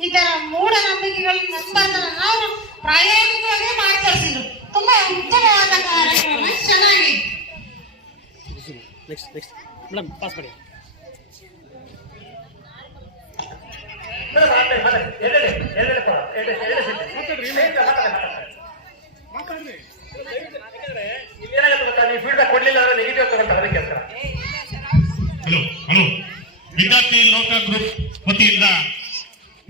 ಈ ತರ ಮೂಢನಂಬಿಕೆಗಳನ್ನ ನಂಬರ್ತಾರ ನಾವು ಪ್ರಾಯೋಗಿಕವಾಗಿ ಮಾಡ್ತರ್ಸಿದ್ರು ತುಂಬಾ ಉತ್ತಮವಾದ ಕಾರ್ಯಕ್ರಮ. ಚೆನ್ನಾಗಿದೆ. ನೆಕ್ಸ್ಟ್ ನೆಕ್ಸ್ಟ್ ಮೇಡಮ್ ಪಾಸ್ ಮಾಡಿ. ಫೀಡ್ಬ್ಯಾಕ್ ಕೊಡ್ಲಿಲ್ಲ ಅಂದ್ರೆ ನೆಗೆಟಿವ್ ತಗೊಂತಾರೆ ಅದಕ್ಕೆ ಸರ್ ಹಲೋ ಹಲೋ ವಿದ್ಯಾರ್ಥಿ ಲೋಕ ಗ್ರೂಪ್ ವತಿಯಿಂದ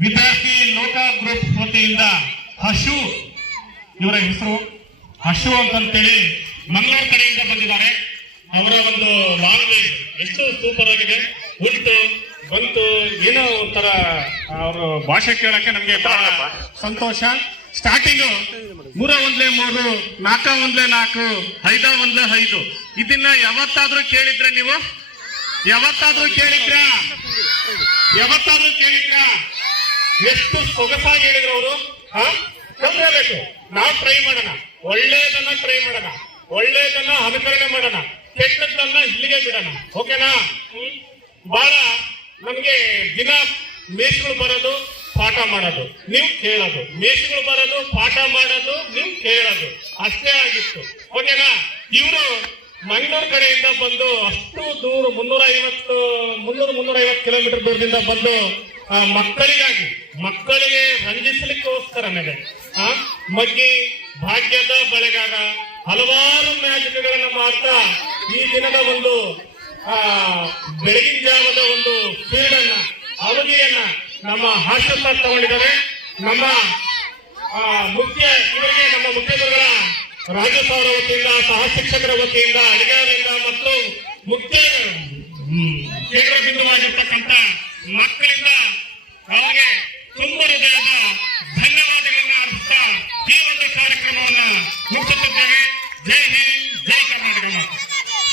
ವಿದ್ಯಾರ್ಥಿ ಲೋಕ ಗ್ರೂಪ್ ವತಿಯಿಂದ ಹಶು, ಇವರ ಹೆಸರು ಹಶು ಅಂತಂತೇಳಿ ಮಂಗಳೂರು ಕಡೆಯಿಂದ ಬಂದಿದ್ದಾರೆ. ಅವರ ಒಂದು ಲಾಂಗ್ವೇಜ್ ಎಷ್ಟು ಸೂಪರ್ ಆಗಿದೆ. ಉಂಟು, ಬಂತು, ಏನೋ ಒಂಥರ ಅವರು ಭಾಷೆ ಕೇಳಕ್ಕೆ ನಮ್ಗೆ ಬಹಳ ಸಂತೋಷ. ಸ್ಟಾರ್ಟಿಂಗು ಮೂರ ಒಂದ್ಲೆ ಮೂರು, ನಾಲ್ಕ ಒಂದ್ಲೆ ನಾಲ್ಕು, ಐದ ಒಂದ್ಲೆ ಐದು. ಇದನ್ನ ಯಾವತ್ತಾದ್ರೂ ಕೇಳಿದ್ರೆ ನೀವು? ಯಾವತ್ತಾದ್ರೂ ಕೇಳಿದ್ರ? ಯಾವತ್ತಾದ್ರೂ ಕೇಳಿದ್ರ? ಎಷ್ಟು ಸೊಗಸಾಗಿ ಹೇಳಿದ್ರು ಅವರು? ಕಲ್ತ್ಕೋಬೇಕು ನಾವು ಟ್ರೈ ಮಾಡೋಣ. ಒಳ್ಳೇದನ್ನ ಟ್ರೈ ಮಾಡೋಣ. ಒಳ್ಳೇದನ್ನ ಅನುಕರಣೆ ಮಾಡೋಣ. ಕೆಟ್ಟದನ್ನ ಇಲ್ಲಿಗೆ ಬಿಡೋಣ. ಓಕೆನಾ? ಬಹಳ ನಮ್ಗೆ ದಿನ ಮೇಷ್ಗಳು ಬರೋದು, ಪಾಠ ಮಾಡೋದು. ನೀವು ಕೇಳೋದು. ಮೇಷ್ಗಳು ಬರೋದು, ಪಾಠ ಮಾಡೋದು, ನೀವು ಕೇಳೋದು. ಅಷ್ಟೇ ಆಗಿತ್ತು. ಓಕೆನಾ? ಇವರು ಮಂಗಳೂರು ಕಡೆಯಿಂದ ಬಂದು ಅಷ್ಟು ದೂರ ಮುನ್ನೂರ ಐವತ್ತು ಮುನ್ನೂರು ಮುನ್ನೂರ ಐವತ್ತು ಕಿಲೋಮೀಟರ್ ದೂರದಿಂದ ಬಂದು ಆ, ಮಕ್ಕಳಿಗಾಗಿ ಮಕ್ಕಳಿಗೆ ರಂಜಿಸಲಿಕ್ಕೋಸ್ಕರ ಮೇಲೆ ಆ ಮಗ್ಗಿ ಭಾಗ್ಯದ ಬಳೆಗಾರ ಹಲವಾರು ಮ್ಯಾಜಿಕ್ಗಳನ್ನ ಮಾಡ್ತಾ ಈ ದಿನದ ಒಂದು ಆ ಬೆಳಗಿನ ಜಾವದ ಒಂದು ಫೀಲ್ಡ್ ಅನ್ನ ಅವಧಿಯನ್ನ ನಮ್ಮ ಹಾಸ್ಟೆಲ್ ತಗೊಂಡಿದ್ದಾರೆ ನಮ್ಮ ಮುಖ್ಯ ಇವರಿಗೆ ನಮ್ಮ ಮುಖ್ಯಮಂತ್ರಿಗಳ ರಾಜ್ಯ ಸೌರ ವತಿಯಿಂದ ಸಹ ಶಿಕ್ಷಕರ ವತಿಯಿಂದ ಅಡಿಗಾರರಿಂದ ಮತ್ತು ಮುಖ್ಯ ಕೇಂದ್ರ ಬಿಂದುವಾಗಿರ್ತಕ್ಕಂಥ ಮಕ್ಕಳಿಂದ ಅವರಿಗೆ ತುಂಬ